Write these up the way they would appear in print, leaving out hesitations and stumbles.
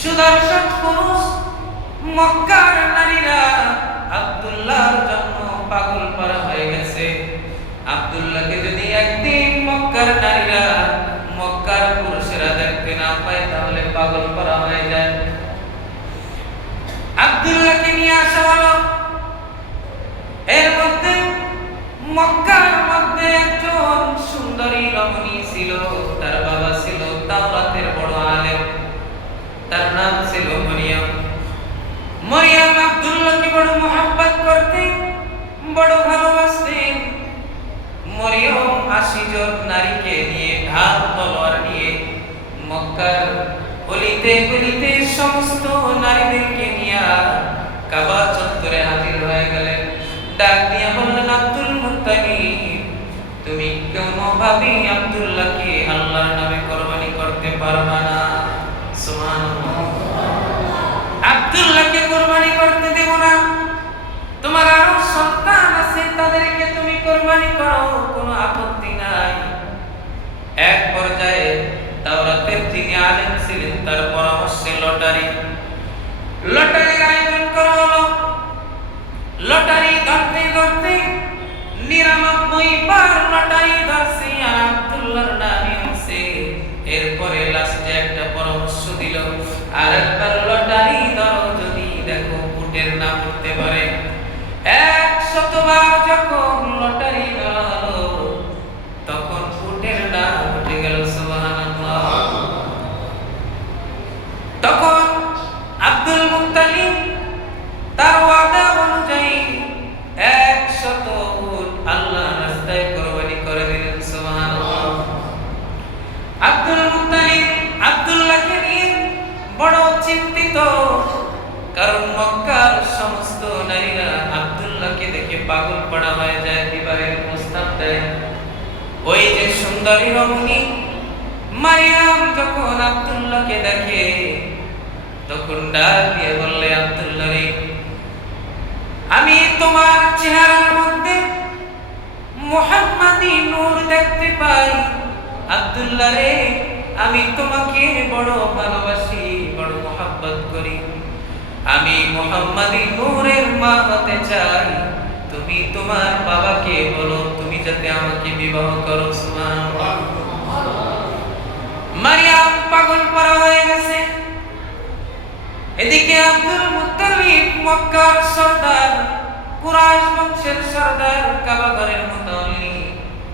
সুদর্শন পুরুষ মক্কার নারীরা আব্দুল্লাহর জন্য পাগল করা হয়ে গেছে। আব্দুল্লাহকে যদি একদিন মক্কার নারীরা, মক্কার পুরুষেরা দেখতে না পায় তাহলে পাগল করা হয়ে যায়। আব্দুল্লাহকে নিয়ে আসা হলো। এর মধ্যে মক্কার মধ্যে একজন সুন্দরী রমণী ছিল। তার বাবা ছিল তাওরাতের বড় আলেম। তার নাম ছিল মরিয়ম। মরিয়ম আব্দুল্লাহকে বড় মোহাব্বত করতেন, বড় ভালোবাসতেন। মরিয়ম ৮০ জন নারীকে নিয়ে, ঢাল তলোয়ার নিয়ে মক্কার অলিতে গলিতে সমস্ত নারীদেরকে নিয়ে কাবা চত্বরে হাজির হয়ে গেলেন। ডাক দিয়ে বললেন, আব্দুল মুত্তালিব, তুমি কোনোভাবেই আব্দুল্লাহকে আল্লাহর নামে কোরবানি করতে পারবা না। সুবহানাল্লাহ। আব্দুল্লাহকে কোরবানি করতে দেব না। তোমার আরো সন্তান আছে, তাদেরকে তুমি কোরবানি করো, কোনো আপত্তি নাই। এক পর্যায়ে তাওরাতের যিনি আলেম ছিলেন তার পরামর্শে লটারির আয়োজন করা হলো। লটারি ধরতে ধরতে ৯৯ বার লটারি ধরছে, আব্দুল্লাহর নামই হচ্ছে। এরপরে লাস্টে একটা পরামর্শ দিল, আর একবার লটারি ধরো, যদি দেখো ফুটের নাম উঠতে পারে। ১০০ বার যখন লটারি ধরা হলো তখন ফুটের নাম উঠে গেল। সুবহানাল্লাহ। তখন আব্দুল মুত্তালিব তার ওয়াদা অনুযায়ী ১০০ উট আল্লাহর রাস্তায় কোরবানি করে দিলেন। সুবহানাল্লাহ। আব্দুল মুত্তালিব আব্দুল্লাহকে নিয়ে বড় চিন্তিত, কারণ মক্কার সমস্ত নারীরা আব্দুল্লাহকে দেখে পাগল পড়া হয়ে যায়, বিবাহের প্রস্তাব দেয়। ওই যে সুন্দরী রমণী মারিয়াম যখন আব্দুল্লাহকে দেখে তখন ডাক দিয়ে বললে, আব্দুল্লাহ রে, আমি তোমার চেহারার মধ্যে মুহাম্মাদি নূর দেখতে পাই। আব্দুল্লাহ রে, আমি তোমাকে বড় ভালোবাসি, বড় মোহাব্বত করি। আমি মুহাম্মাদি নূরের মা হতে চাই। তুমি তোমার বাবাকে বলো তুমি যাতে আমাকে বিবাহ করো। সুবহানাল্লাহ। মারিয়াম পাগল পড়া হয়ে গেছে। এদিকে আব্দুল মুত্তালিব মক্কার সর্দার, কুরাইশ বংশের সর্দার, কাবা ঘরের মুতাল্লি,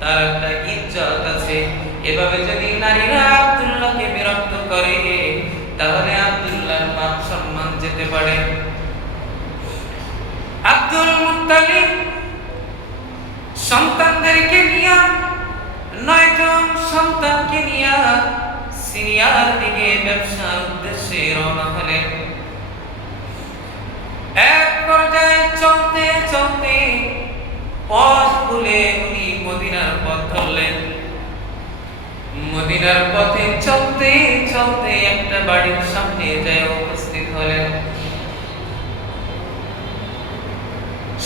তার একটা ইজ্জত আছে। এভাবে যদি নারীরা আব্দুল্লাহকে বিরক্ত করে তাহলে আব্দুল্লাহর মান সম্মান যেতে পারে। আব্দুল মুত্তালিব সন্তানদেরকে নিয়ে, ৯ জন সন্তানকে নিয়ে সিরিয়ার দিকে ব্যবসার উদ্দেশ্যে রওনা হলেন। এক পর্যায়ে চলতে চলতে পথ ভুলে উনি মদিনার পথ ধরলেন। মদিনার পথে চলতে চলতে একটা বাড়ির সামনে যায় উপস্থিত হলেন।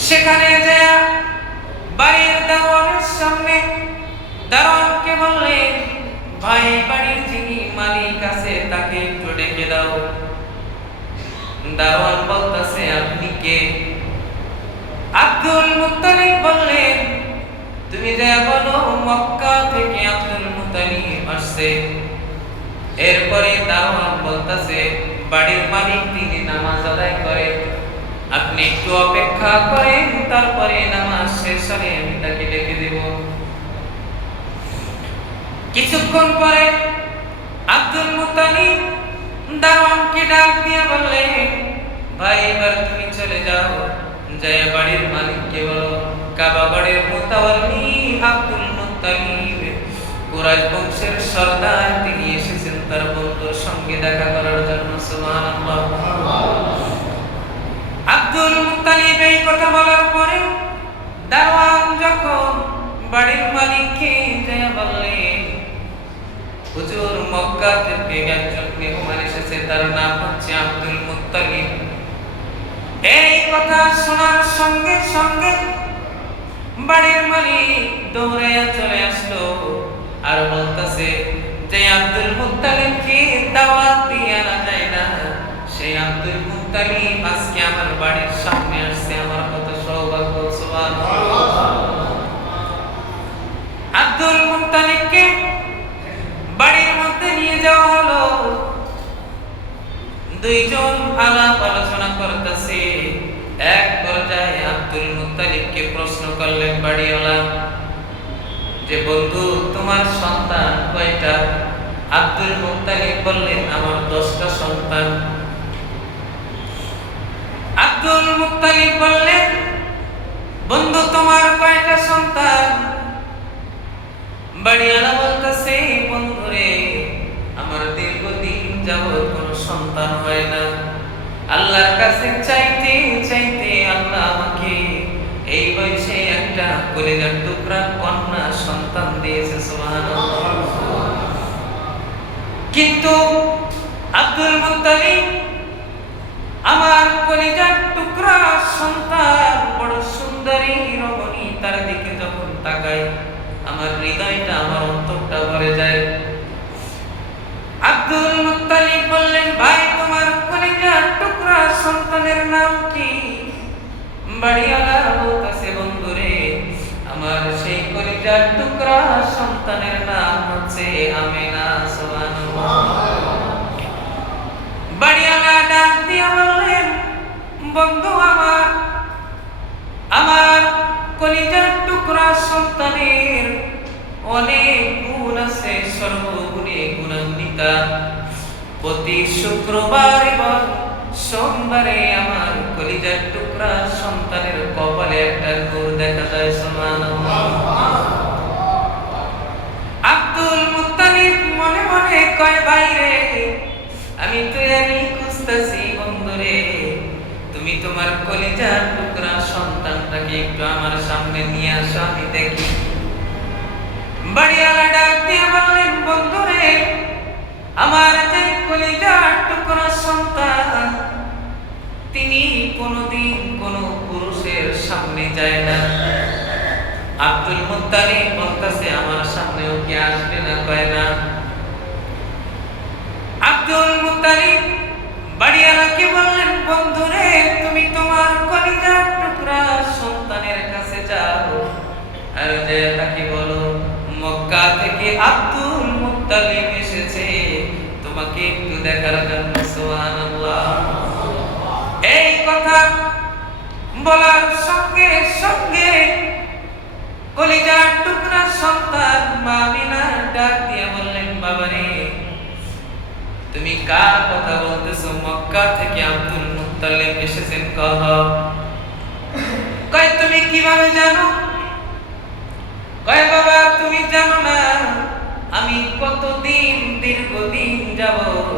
সেখানে যায় বাড়ির দারোয়ানের সামনে দারোয়ানকে বললেন, ভাই, বাড়ির যিনি মালিক আছে তাকে একটু ডেকে দাও। দারোয়ান বলতেছে, আপনি কে? আব্দুল মুত্তালিব বললেন, তুমি যা বলো মক্কা থেকে আব্দুল মুত্তালিব আসছে। এরপরে দারোয়ান বলতেছে, বাড়ির মালিক তিনি নামাজ আদায় করে, আপনি একটু অপেক্ষা করেন, তারপরে নামাজ শেষ হলে আমি তাকে ডেকে দেব। কিছুক্ষণ পরে আব্দুল মুত্তালিব দারোয়ানকে ডাক দিয়ে বললেন, ভাই, এবার তুমি চলে যাও, যায় বাড়ির মালিককে বলো কাবা ঘরের মুতাওয়াল্লি আব্দুল মুত্তালিব, কুরাইশ বংশের সর্দার, তিনি এসেছেন তার বন্ধুর সঙ্গে দেখা করার জন্য। সুবহানাল্লাহ। আব্দুল মুত্তালিব এই কথা বলার পরে দারোয়ান যখন বাড়ির মালিককে যায় বললেন, হুজুর, মক্কা থেকে একজন মেহমান এসেছে, তার নাম হচ্ছে আব্দুল মুত্তালিব। এই কথা শোনার সঙ্গে সঙ্গে বাড়ির মালিক দৌড়াইয়া চলে আসলো আর বলতেছে যে আব্দুল মুত্তালিবকে দাওয়াত দিয়ে আনা যায় না, সেই আব্দুল মুত্তালিব আজকে আমার বাড়ির সামনে আসছে, আমার কত সৌভাগ্য। সুবহানাল্লাহ। আব্দুল মুত্তালিবকে বাড়ির মধ্যে নিয়ে যাওয়া হলো। দুইজন আলাপ আলোচনা করতেছে। এক পর্যায়ে আব্দুল মুত্তালিবকে প্রশ্ন করলেন বাড়িওয়ালা যে, বন্ধু তোমার সন্তান কয়টা? আব্দুল মুত্তালিব বললেন, আমার 10টা সন্তান। আব্দুল মুত্তালিব বললেন, বন্ধু তোমার কয়টা সন্তান? বাড়িওয়ালা বলতেছে, বন্ধুরে আমার দীর্ঘদিন যাবৎ কোনো সন্তান হয় না। আল্লাহর কাছে চাইতে চাইতে আল্লাহ আমাকে এই বয়সে একটা কলিজার টুকরা কন্যা সন্তান দিয়েছে। সুবহানাল্লাহ। কিন্তু আব্দুল মুত্তালিব আমার কলিজার টুকরা সন্তান বড় সুন্দরী রমণী, তার দিকে যখন তাকাই আমার হৃদয়টা, আমার অন্তরটা ভরে যায়। আব্দুল মুত্তালিব বললেন, ভাই তোমার কলিজার টুকরা সন্তানের নাম কি? বাড়িওয়ালা বলতেছে, বন্ধুরে আমার সেই কলিজার টুকরা সন্তানের নাম হচ্ছে আমিনা। সুবহানাল্লাহ। বাড়িওয়ালা ডাক দিয়ে বললেন, বন্ধু আমার কলিজার টুকরা সন্তানের অনেক গুণ আছে, সর্বগুণে গুণান্বিতা। প্রতি শুক্রবার এবং সোমবারে আমার কলিজার টুকরা সন্তানের কপালে একটা নূর দেখা যায়। সুবহানাল্লাহ। আব্দুল মুত্তালিব মনে মনে কয়, বাইরে আমি খুঁজতেছি, বন্ধুরে তুমি তোমার কলিজার টুকরা সন্তানটাকে একটু আমার সামনে নিয়ে আসো, আমি দেখি। বাড়িওয়ালা ডাক দিয়ে বললেন, বন্ধুরে আমার যে কলিজার টুকরা সন্তান তিনি কোনোদিন কোনো পুরুষের সামনে যায় না। আব্দুল মুত্তালিব বলতেছে, আমার সামনেও কি আসবে না? কয় না। আব্দুল মুত্তালিব বাড়িওয়ালাকে বললেন, বন্ধুরে তুমি তোমার কলিজার টুকরা সন্তানের কাছে যাও, আর যে তাকে বলো মক্কা থেকে আব্দুল মুত্তালিব এসেছে তোমাকে একটু দেখার জন্য। সুবহানাল্লাহ। এই কথা বলার সঙ্গে সঙ্গে কলিজার টুকরা সন্তান মা আমিনা ডাক দিয়ে বললেন, বাবারে তুমি কার কথা বলতেছো? মক্কা থেকে আব্দুল মুত্তালিব এসেছেন। কয় তুমি কিভাবে জানো? কয় বাবা তুমি জানো না, আমি কতদিন দীর্ঘদিন যাবত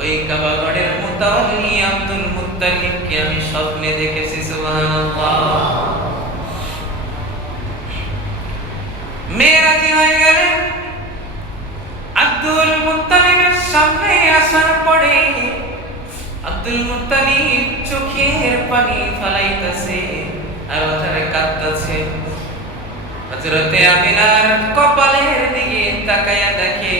ওই কাবাগরের মুতাওয়াল্লি আব্দুল মুত্তালিবকে আমি স্বপ্নে দেখেছি। সুবহানাল্লাহ। মেরাজি হয়ে গেলেন। আব্দুল মুত্তালিবের সামনে আসার পরে আব্দুল মুত্তালিব চোখের পানি ফেলাইতেছে আর ওখানে কাঁদতেছে। হযরতে আমিনার কপালের দিকে তাকায়া দেখে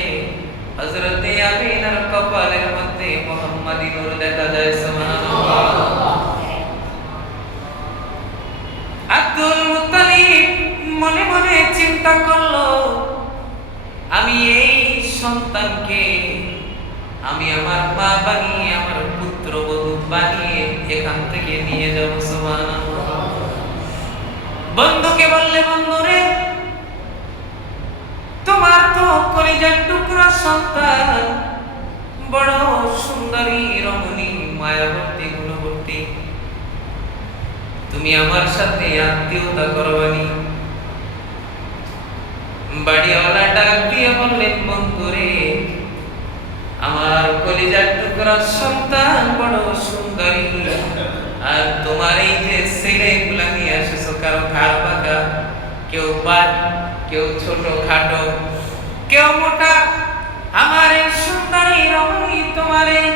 হযরতে আমিনার কপালের মধ্যে মুহাম্মাদি নূর দেখা যায়। সুবহানাল্লাহ। আব্দুল মুত্তালিব মনে মনে চিন্তা করলো, আমি এই সন্তানকে আমি আমার মা বানিয়ে, আমার পুত্রবধূ বানিয়ে এখান থেকে নিয়ে যাব। সুবহানাল্লাহ। বন্ধুকে বললে, বন্ধুরে তোমার তো কলিজার টুকরা সন্তান বড় সুন্দরী রমণী, মায়াবতী, গুণবতী, তুমি আমার সাথে আত্মীয়তা করবানি। বাড়িওয়ালা ডাক দিয়ে বললেন, বন্ধুরে আমার কলিজার টুকরা সন্তান বড় সুন্দরী, আর তোমার এই যে ছেলেগুলা নিয়ে আসেছো, কারো ঘাড় পাকা, কেউ বাদ, কেউ ছোট খাটো, কেউ মোটা, আমার এই সুন্দরী রমণী তোমার এই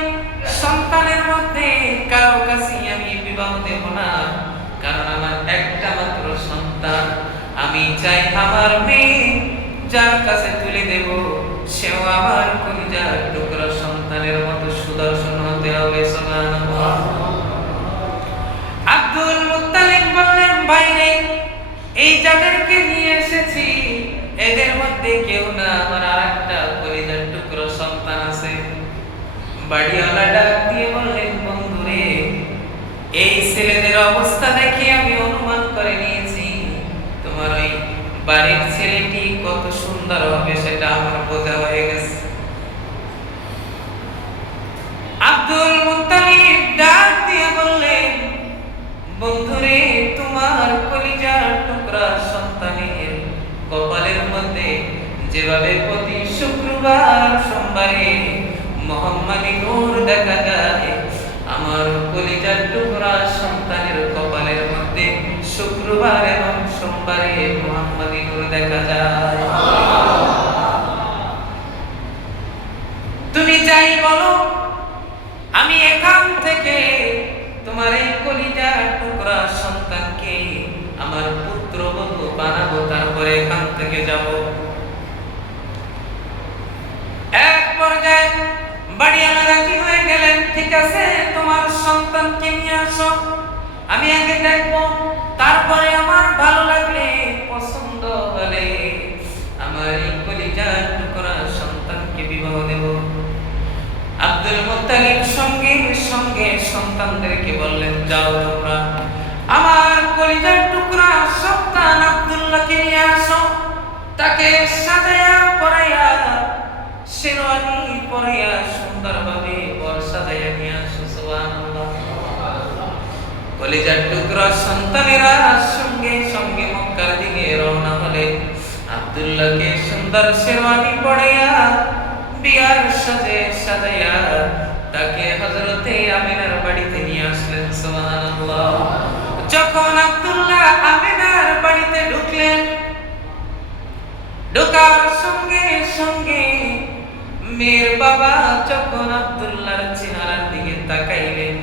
সন্তানের মধ্যে কারো কাছে আমি বিবাহ দেব না, কারণ আমার একটা মাত্র সন্তান। আমি চাই আমার মেয়ে যার কাছে তুলে দেব সেও আমার কলিজার টুকরা সন্তানের মতো সুদর্শন হতে হবে। যাদেরকে নিয়ে এসেছি এদের মধ্যে কেউ না আমার আরেকটা কলিজার টুকরো সন্তান আছে। বাড়িওয়ালা ডাক দিয়ে বললেন, বন্ধুরে, এই ছেলেদের অবস্থা দেখে আমি অনুমান করে নিয়েছি তোমার ওই বাড়ির ছেলেটি কত সুন্দর হবে, সেটা আমার বোঝা হয়ে গেছে। আব্দুল মুত্তালিব ডাক দিয়ে বললেন, বন্ধুরে, তোমার কলিজার টুকরা সন্তানের কপালের মধ্যে যেভাবে প্রতি শুক্রবার সোমবারে মোহাম্মদী নূর দেখা যায়, আমার কলিজার টুকরা সন্তানের কপালের মধ্যে শুক্রবার এবং সোমবারে মোহাম্মদী নূর দেখা যায়। তুমি যাই বলো, আমি এখান থেকে তোমার এই কলিজার টুকরা সন্তানকে আমার পুত্রবধূ বানাবো, তারপরে এখান থেকে যাব। এক পর্যায়ে বাড়িওয়ালা রাজি হয়ে গেলেন, ঠিক আছে, তোমার সন্তানকে নিয়ে আসো, আমি আগে দেখবো, তারপরে আমার ভালো লাগলে, পছন্দ হলে আমার এই কলিজার টুকরা সন্তানকে বিবাহ দেব। আব্দুল মুত্তালিব সঙ্গে সঙ্গে সন্তানদেরকে বললেন, যাও তোমরা আমার কলিজার টুকরা সন্তান আব্দুল্লাহকে নিয়ে আসো, তাকে সাজায়া পরাইয়া শেরওয়ানি পরাইয়া সুন্দরভাবে বর সাজাইয়া নিয়ে আসো। সুবহানাল্লাহ। কলিজার টুকরা সন্তানেরা সঙ্গে সঙ্গে মক্কার দিকে রওনা হলেন। আব্দুল্লাহকে সুন্দর শেরওয়ানি পরাইয়া বিয়ার সাজে সাজাইয়া তাকে হযরতে আমিনার বাড়িতে নিয়ে আসলেন। সুবহানাল্লাহ। যখন আব্দুল্লাহ আমিনার বাড়িতে ঢুকলেন, ঢোকার সঙ্গে সঙ্গে মেয়ের বাবা যখন আব্দুল্লাহর চেহারার দিকে তাকাইলেন,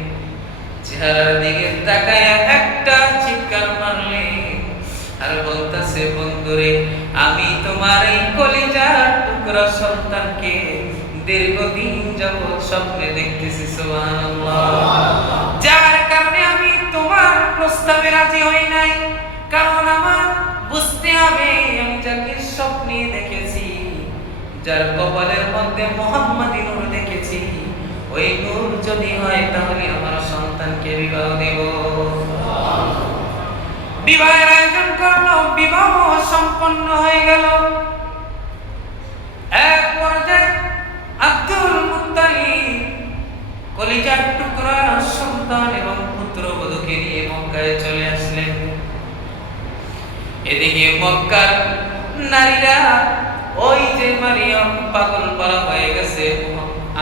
চেহারার দিকে তাকায়া একটা চিৎকার মারলেন আর বলতেছে, বন্ধুরে, আমি তোমার এই কলিজার টুকরা সন্তানকে দীর্ঘদিন যাবৎ স্বপ্নে দেখতেছি। সুবহানাল্লাহ। যার কারণে আমি তোমার প্রস্তাবে রাজি হই নাই, কারণ আমার বুঝতে হবে আমি যাকে স্বপ্নে দেখেছি, যার কপালের মধ্যে মোহাম্মদী নূর দেখেছি, ওই নূর যদি হয় তাহলে আমার সন্তানকে বিবাহ দেব। বিবাহের আয়োজন করলো, বিবাহ সম্পন্ন হয়ে গেল। এক পর্যায়ে আব্দুল মুত্তালিব কলিজার টুকরা সন্তান এবং পুত্রবধূকে নিয়ে মক্কায় চলে আসলেন। এদিকে মক্কার নারীরা, ওই যে মারিয়াম পাগল পারা হয়ে গেছে,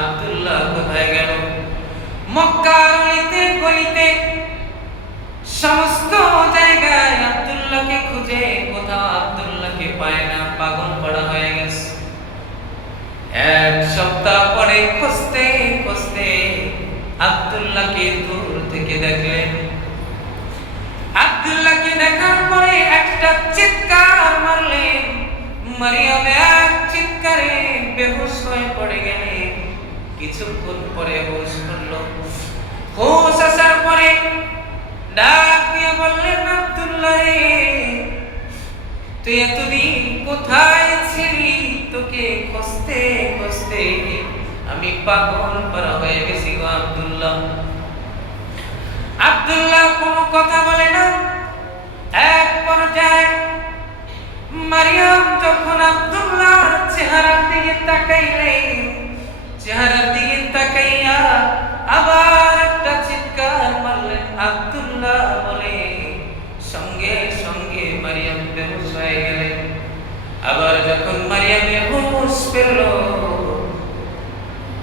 আব্দুল্লাহ কোথায় গেল? মক্কার অলিতে গলিতে সমস্ত জায়গায় আব্দুল্লাহকে খুঁজে কোথাও আব্দুল্লাহকে পায় না, পাগল পাড়া হয়ে গেছে। এক সপ্তাহ পরে খুঁজতে খুঁজতে আব্দুল্লাহকে দূর থেকে দেখলেন। আব্দুল্লাহকে দেখার পরে একটা চিৎকার মারলেন। মারিয়াম এক চিৎকারে বেহুশ হয়ে পড়ে গেলেন। কিছুক্ষণ পরে হুঁশ হল। হুঁশ আসার পরে ডাক দিয়ে বললেন, আব্দুল্লাহ রে, তুই এতদিন কোথায় ছিলি? তোকে খুঁজতে খুঁজতে আমি পাগল পারা হয়ে গেছি গো আব্দুল্লাহ। আব্দুল্লাহ কোনো কথা বলে না। এক পর্যায়ে মারিয়াম যখন আব্দুল্লাহর চেহারার দিকে তাকাইলেন, চেহারার দিকে তাকাইয়া আবার একটা চিৎকার মারলেন আব্দুল্লাহ বলে, সঙ্গে সঙ্গে মারিয়াম বেহুশ হয়ে গেলেন। আবার যখন মারিয়ামের হুঁশ ফিরল,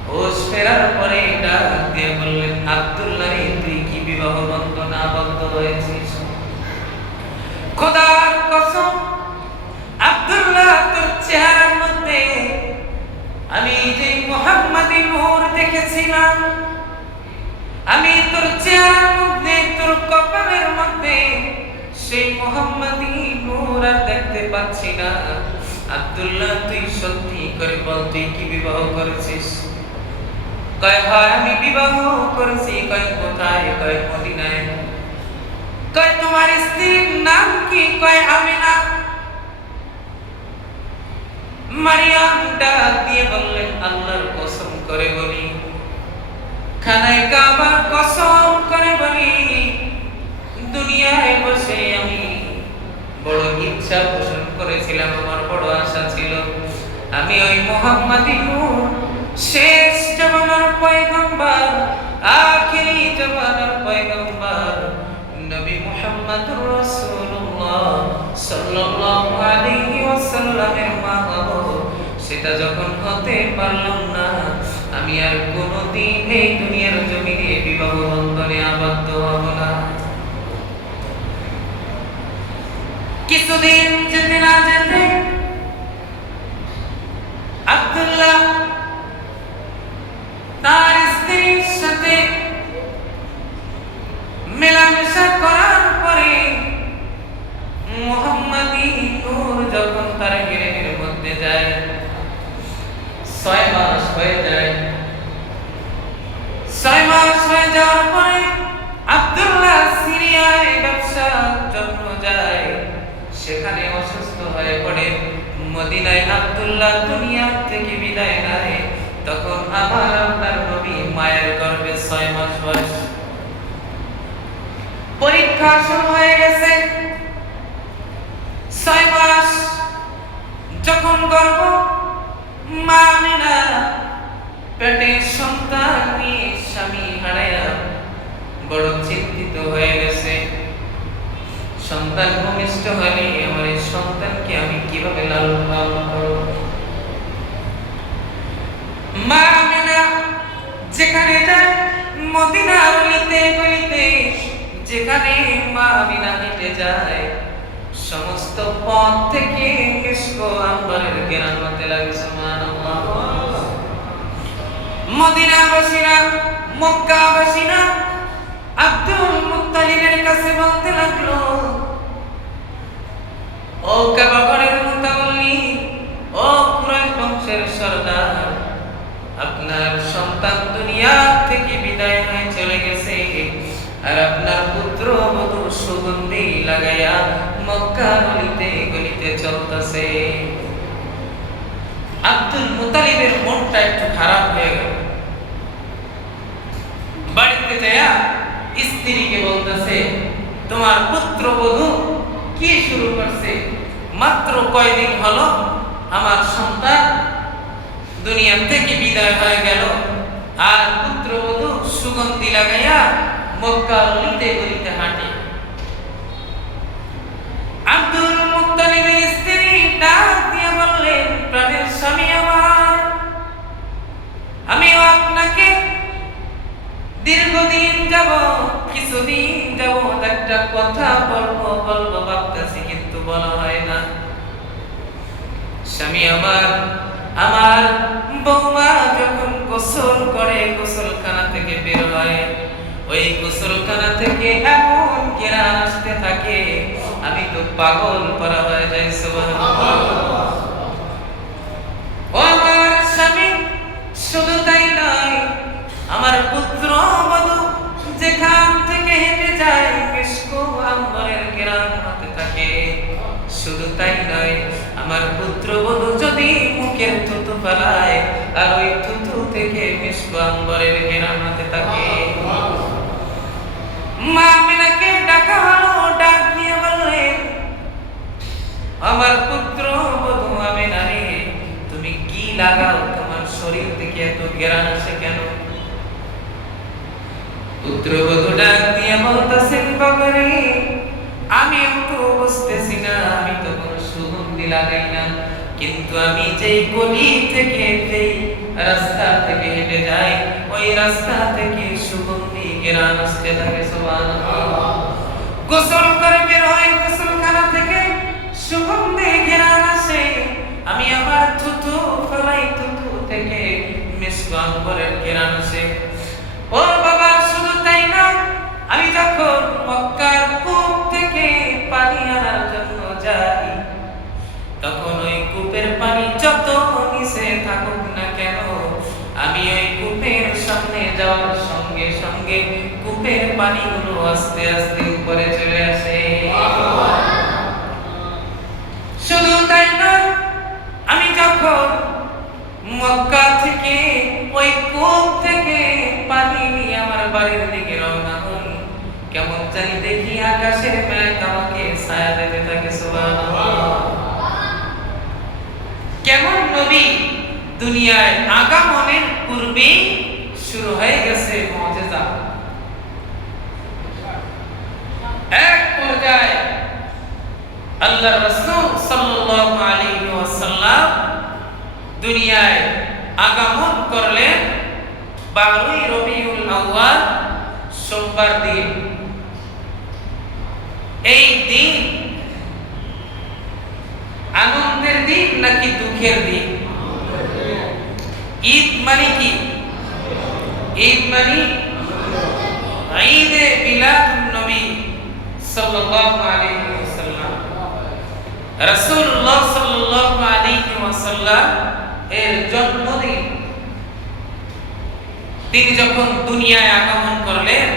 হুঁশ ফেরার পরে ডাক দিয়ে বললেন, আব্দুল্লাহ রে, তুই কি বিবাহ বন্ধন আবদ্ধ হয়েছিস? খোদার কসম, আব্দুল্লাহ, তোর চেহারার মধ্যে আমি যে মুহাম্মাদী নূর দেখেছিলাম, আমি তোর চেহারার মধ্যে, তোর কপালের মধ্যে সেই মুহাম্মাদী নূর আর দেখতে পাচ্ছি না। আব্দুল্লাহ, তুই সত্যি করে বল, তুই কি বিবাহ করেছিস? কয়, হয় আমি বিবাহ করেছি। কয়, কোথায়? কয়, মদিনায়। কয় তোমার স্ত্রীর নাম কি? কয় আমিনা। মারিয়াম ডাক দিয়ে বললেন, আল্লাহর কসম করে বলি, খানায় কাবার কসম করে বলি, দুনিয়ায় বসে আমি বড় ইচ্ছা পোষণ করেছিলাম, আমার বড় আশা ছিল আমি ওই মুহাম্মাদি নূর, শেষ জামানার পয়গম্বর, আখিরি জামানার পয়গম্বর নবী মুহাম্মদুর রাসূলুল্লাহ সাল্লাল্লাহু আলাইহি ওয়াসাল্লামের মা হব। সেটা যখন হতে পারলাম না, আমি আর কোনোদিন এই দুনিয়ার জমিনে বিবাহ বন্ধনে আবদ্ধ হব না। কিছুদিন যেতে না যেতে আব্দুল্লাহ তার স্ত্রীর সাথে মেলামেশা করার পরে মুহাম্মাদি নূর যখন তার গৃহের মধ্যে যায়, 6 মাস হয়ে যায়। 6 মাস হয়ে যাওয়ার পরে আব্দুল্লাহ সিরিয়ায় ব্যবসার জন্য যায়, সেখানে অসুস্থ হয়ে পড়ে। মদিনায় আব্দুল্লাহ দুনিয়া থেকে বিদায় নেয়, তখন আমার আপনার নবী মায়ের গর্ভে 6 মাস বয়স। পরীক্ষা শুরু হয়ে গেছে। 6 মাস যখন গর্ভ, মা আমিনা পেটে সন্তান নিয়ে স্বামী হারায়া বড় চিন্তিত হয়ে গেছে। সন্তান ভূমিষ্ঠ হলে আমার এই সন্তানকে আমি কিভাবে লালন পালন করব? মা আমিনা যেখানে যায়, মদিনার অলিতে গলিতে যেখানে মা আমিনা হেঁটে যায়, সমস্ত পথ থেকে মিশক আম্বরের ঘ্রাণ হতে লাগে। সুবহানাল্লাহ। মদিনাবাসীরা, মক্কাবাসীরা আব্দুল মুত্তালিবের কাছে বলতে লাগলো, ও কাবাগরের মুতাওয়াল্লি, ও কুরাইশ বংশের সরদার, আপনার সন্তান দুনিয়া থেকে বিদায় হয়ে চলে গেছে, আর আপনার পুত্র বধূ সুগন্ধি লাগাইয়া মক্কার গলিতে গলিতে চলতেছে। আব্দুল মুত্তালিবের মনটা একটু খারাপ হয়ে গেল। বাড়িতে যায়া স্ত্রীকে বলতেছে, তোমার পুত্রবধূ কি শুরু করছে? মাত্র কয়দিন হলো আমার সন্তান দুনিয়া থেকে বিদায় হয়ে গেল, আর পুত্রবধূ সুগন্ধি লাগাইয়া মক্কা গলিতে গলিতে হাঁটে। আব্দুল মুত্তালিবের স্ত্রী ডাক দিয়ে বললেন, প্রাণের স্বামী আমার, আমিও আপনাকে দীর্ঘদিন কিছুদিন যাবত একটা কথা বলবো বলবো ভাবতেছি, কিন্তু বলা হয় না। স্বামী আমার বৌমা যখন গোসল করে, গোসলখানা থেকে বের হয়, ওই গোসলখানা থেকে এমন ঘ্রাণ আসতে থাকে, আমি তো পাগল করা হয়ে যাই। সুবহানাল্লাহ। ও আমার স্বামী, শুধু তাই নয়, আমার পুত্র বধূ যেখান থেকে হেঁটে যায়, মিশক আম্বরের ঘ্রাণ হতে থাকে। শুধু তাই নয়, আমার পুত্র বধূ যদি মুখের থুতু ফেলায়, আর ওই থুতু থেকে মিশক আম্বরের ঘ্রাণ হতে থাকে। মা আমিনাকে ডাকা হলো, ডাক দিয়ে বললেন, আমার পুত্র বধূ আমিনা রে, তুমি কি লাগাও? তোমার শরীর থেকে এত ঘ্রাণ আসে কেন? পুত্রবধূ ডাক দিয়ে বলতেছেন, বাবা রে, আমি তো বুঝতেছি না, আমি তো কোনো সুগন্ধি লাগাই না, কিন্তু আমি যেই গলি থেকে, যেই রাস্তা থেকে হেঁটে যাই, ওই রাস্তা থেকে সুগন্ধি ঘ্রাণ আসতে থাকে। সুবহানাল্লাহ। গোসল করে বের হয়, গোসলখানা থেকে সুগন্ধি ঘ্রাণ আসে, আমি আমার থুতু ফেলাই, থুতু থেকে মিশক আম্বরের ঘ্রাণ আসে। ও বাবা, শুধু তাই না, আমি যখন মক্কার কূপ থেকে পানি আনার জন্য যাই, তখন ওই কূপের পানি যত নিচে থাকুক না কেন, আমি ওই কূপের সামনে যাওয়ার সঙ্গে সঙ্গে কূপের উটের পানিগুলো আস্তে আস্তে উপরে চলে আসে। শুধু তাই নয়, আমি যখন মক্কা থেকে ওই কূপ থেকে পানি নিয়ে আমার বাড়ির দিকে রওনা হই, কেমন জানি দেখি আকাশের মেঘ আমাকে ছায়া দিতে থাকে। সুবহানাল্লাহ। কেমন নবী দুনিয়ায় আগমনের পূর্বে শুরু হয়ে গেছে মুজিজা। এক পর্যায়ে আল্লাহর রাসূল সাল্লাল্লাহু আলাইহি ওয়াসাল্লাম দুনিয়ায় আগমন করলেন 12ই রবিউল আউয়াল সোমবার দিন। এই দিন আনন্দের দিন নাকি দুঃখের দিন? ঈদ মানে কি? ঈদ মানে ঈদে মিলাদুন নবী সাল্লাল্লাহু আলাইহি ওয়াসাল্লাম। রাসূলুল্লাহ সাল্লাল্লাহু আলাইহি ওয়াসাল্লাম এর জন্মদিন। তিনি যখন দুনিয়ায় আগমন করলেন,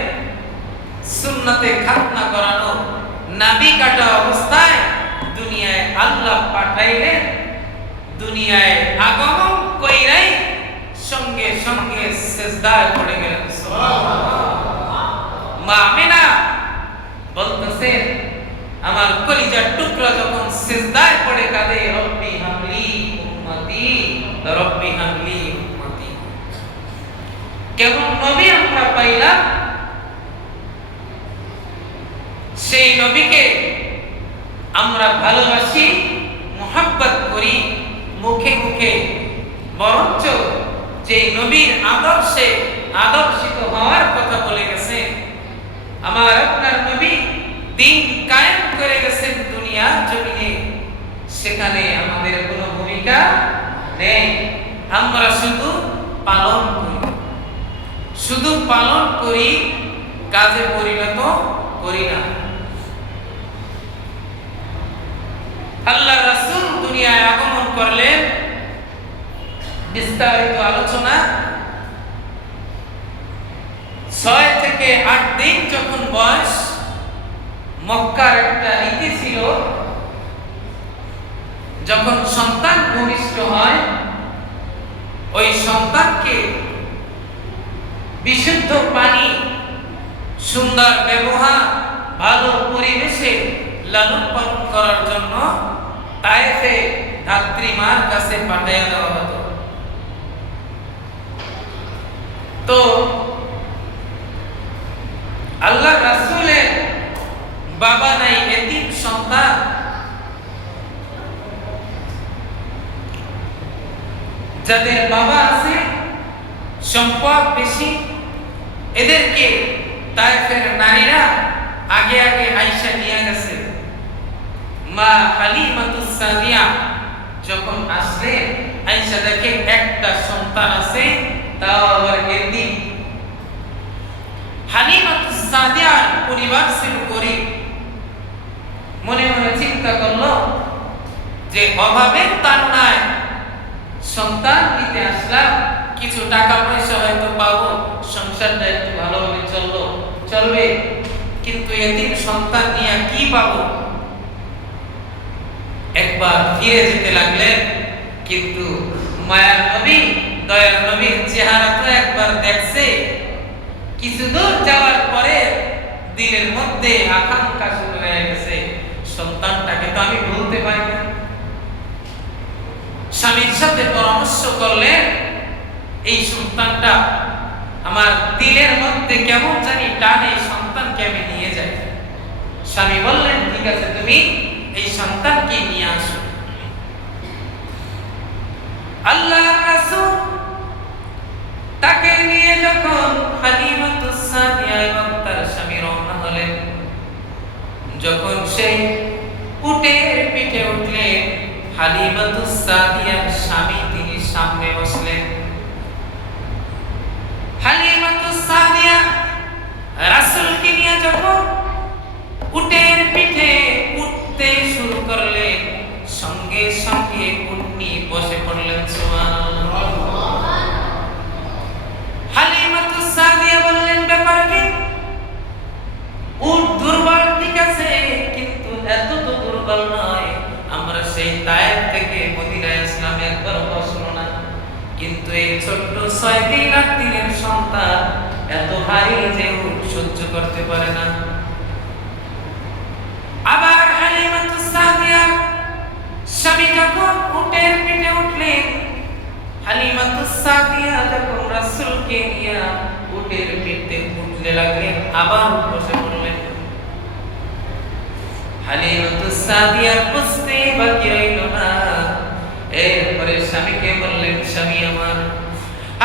সুন্নতে খাতনা করানো নাভি কাটা অবস্থায় দুনিয়ায় আল্লাহ পাঠাইলেন। দুনিয়ায় আগমন কইরাই সঙ্গে সঙ্গে সিজদায় পড়ে গেলেন। মা আমিনা বলতেছেন, আমার কলিজার টুকরা যখন সিজদায় পড়ে কাঁদে, রব্বি হাবলি উম্মতি, রব্বি হাবলি উম্মতি। কেমন নবী আমরা পাইলাম, সেই নবীকে আমরা ভালোবাসি, মুহাব্বত করি মুখে মুখে, বরঞ্চ যে নবীর আদর্শে আদর্শিত হওয়ার কথা বলে গেছে, আমার আপনার নবী দিন কায়েম করে গেছেন দুনিয়ার জমিনে, সেখানে আমাদের কোনো ভূমিকা নেই। আমরা শুধু পালন করি, শুধু পালন করি, কাজে পরিণত করি না। আল্লাহ রাসূল দুনিয়ায় আগমন করলেন, বিস্তারিত আলোচনা। 6 থেকে 8 দিন যখন বয়স, মক্কার একটা রীতি ছিল, যখন সন্তান ভূমিষ্ঠ হয়, ওই সন্তানকে বিশুদ্ধ পানি, সুন্দর ব্যবহার, ভালো পরিবেশে লালন পালন করার জন্য তায়েফে ধাত্রীমার কাছে পাঠিয়ে দেওয়া হতো। তো আল্লাহ রাসূলের বাবা নাই, এতিম সন্তান। যাদের বাবা আছে, সম্পদ বেশি, এদেরকে তায়েফের নারীরা আগে আগে আয়েশা নিয়ে গেছে। মা হালিমাতুস সাদিয়া যখন আসলেন, আয়েশা দেখে একটা সন্তান আছে, তাও আবার এতিম। হালিমাতুস সাদিয়ার পরিবার ছিল গরীব। মনে মনে চিন্তা করলো যে অভাবের তাড়নায় সন্তান নিতে আসলাম, কিছু টাকা পয়সা হয়তো পাবো, সংসারটা একটু ভালোভাবে চলবে, কিন্তু এতিম সন্তান নিয়ে কি পাবো? একবার ফিরে যেতে লাগলেন, কিন্তু মায়ার নবী, দয়ার নবীর চেহারা তো একবার দেখছে। কিছু দূর যাওয়ার পরে দিলের মধ্যে আকাঙ্ক্ষা শুরু হয়ে গেছে, সন্তানটাকে তো আমি ভুলতে পারি না। স্বামীর সাথে পরামর্শ করলেন, এই সন্তানটা আমার দিলের মধ্যে কেমন জানি টানে, সন্তানকে আমি নিয়ে যাই। স্বামী বললেন, ঠিক আছে, তুমি এই সন্তানকে নিয়ে আসো। আল্লাহ রাসূল তাকে নিয়ে যখন হালিমাতুস সাদিয়া এবং তার স্বামী রওনা হলেন, যখন সেই উটের পিঠে উঠলেন, হালিমাতুস সাদিয়ার স্বামী তিনি সামনে বসলেন। হালিমাতুস সাদিয়া রাসূলকে নিয়ে যখন উটের পিঠে উঠতে শুরু করলেন, সঙ্গে সঙ্গে উটনি বসে পড়লেন। সুবহানাল্লাহ। হালিমাতুস সাদিয়া বললেন, ব্যাপার কি? কিন্তু এই ছোট্ট 6 দিন 8 দিনের সন্তান এত ভারী যে উট সহ্য করতে পারে না। আবার হালিমাতুস সাদিয়া স্বামী যখন উটের পিঠে উঠলেন, হালিমাতুস সাদিয়া যখন রাসূলকে নিয়ে উটের পিঠে উঠতে লাগলেন, আবার বসে পড়লেন। হালিমাতুস সাদিয়া বুঝতে বাকি রইল না। এরপরে স্বামীকে বললেন, স্বামী আমার,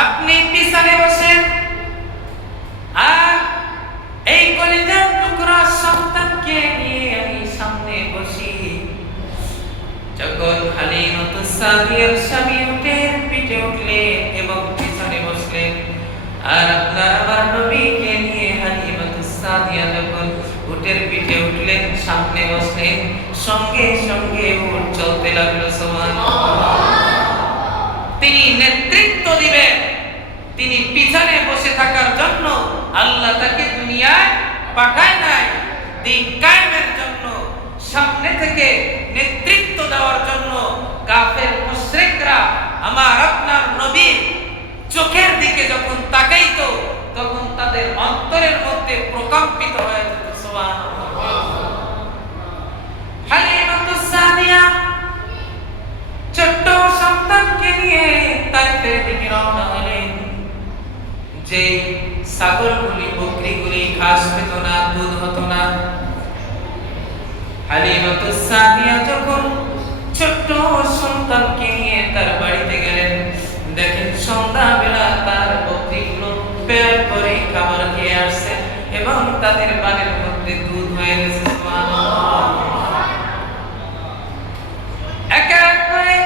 আপনি পিছনে বসেন আর এই কলিজার টুকরা সন্তানকে নিয়ে আমি সামনে বসি। যখন হালিমাতুস সাদিয়ার স্বামী উটের পিঠে উঠলেন এবং পিছনে বসলেন, আর আপনার আমার নবীকে নিয়ে হালিমাতুস সাদিয়া যখন উটের পিঠে উঠলেন, সামনে বসলেন, সঙ্গে সঙ্গে উট চলতে লাগলো। সুবহানাল্লাহ। তিনি নেতৃত্ব দিবেন, তিনি পিছনে বসে থাকার জন্য আল্লাহ তাকে দুনিয়ায় পাঠায় নাই, দিন কায়েমের জন্য, সামনে থেকে নেতৃত্ব দেওয়ার জন্য। কাফের মুশরিকরা আমার আপনার নবীর চোখের দিকে যখন তাকাইতো, তখন তাদের অন্তরের মধ্যে প্রকম্পিত হয়ে যেত। সুবহানাল্লাহ। হালিমাতুস সাদিয়া ছোট্ট সন্তানকে নিয়ে তাইফের দিকে রওনা হলেন। যে ছাগলগুলি বকরিগুলি ঘাস পেত না, দুধ হতো না, হালিমাতুস সাদিয়া যখন ছোট্ট সন্তানকে নিয়ে তার বাড়িতে গেলেন, দেখেন সন্ধ্যাবেলা তার বকরিগুলো পেট ভরে খাবার খেয়ে আসছে এবং তাদের বাড়ির মধ্যে দুধ হয়ে গেছে। সুবহানাল্লাহ। এক এক করে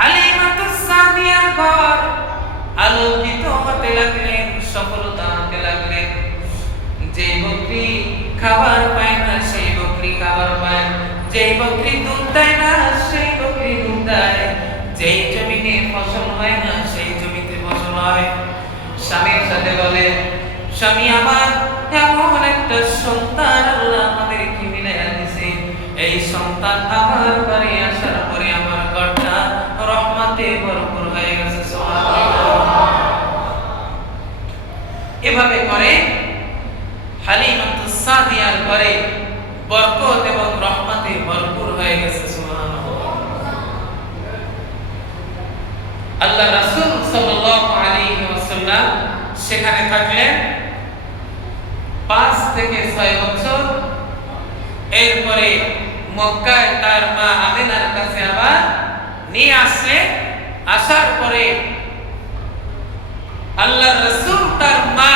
হালিমাতুস সাদিয়ার ঘর আলোকিত হতে লাগলেন, সফলতা হতে লাগলেন। যে বকরি খাবার পায় না সেই বকরি খাবার পায়, যে বকরি দুধ দেয় না সেই বকরি দুধ দেয়, যেই জমিনে ফসল হয় না সেই জমিতে ফসল হয়। স্বামীর সাথে বলে, স্বামী আমার, এমন একটা সন্তান আল্লাহ আমাদেরকে মিলাইয়া দিয়েছে। এই সন্তান আমার ঘরে আসার পরে আমার ঘরটা রহমতে ভরপুর হয়ে গেছে। সুবহানাল্লাহ। এভাবে করে হালিমাতুস সাদিয়ার ঘরে বরকত এবং রহমতে ভরপুর হয়ে গেছে। সুবহানাল্লাহ। আল্লাহ রাসূল সাল্লাল্লাহু আলাইহি ওয়াসাল্লাম সেখানে থাকলেন 5 থেকে 6 বছর। এরপরে মক্কায় তার মা আমিনার কাছে আবার নিয়ে আসলেন। আসার পরে আল্লাহর রাসূল তার মা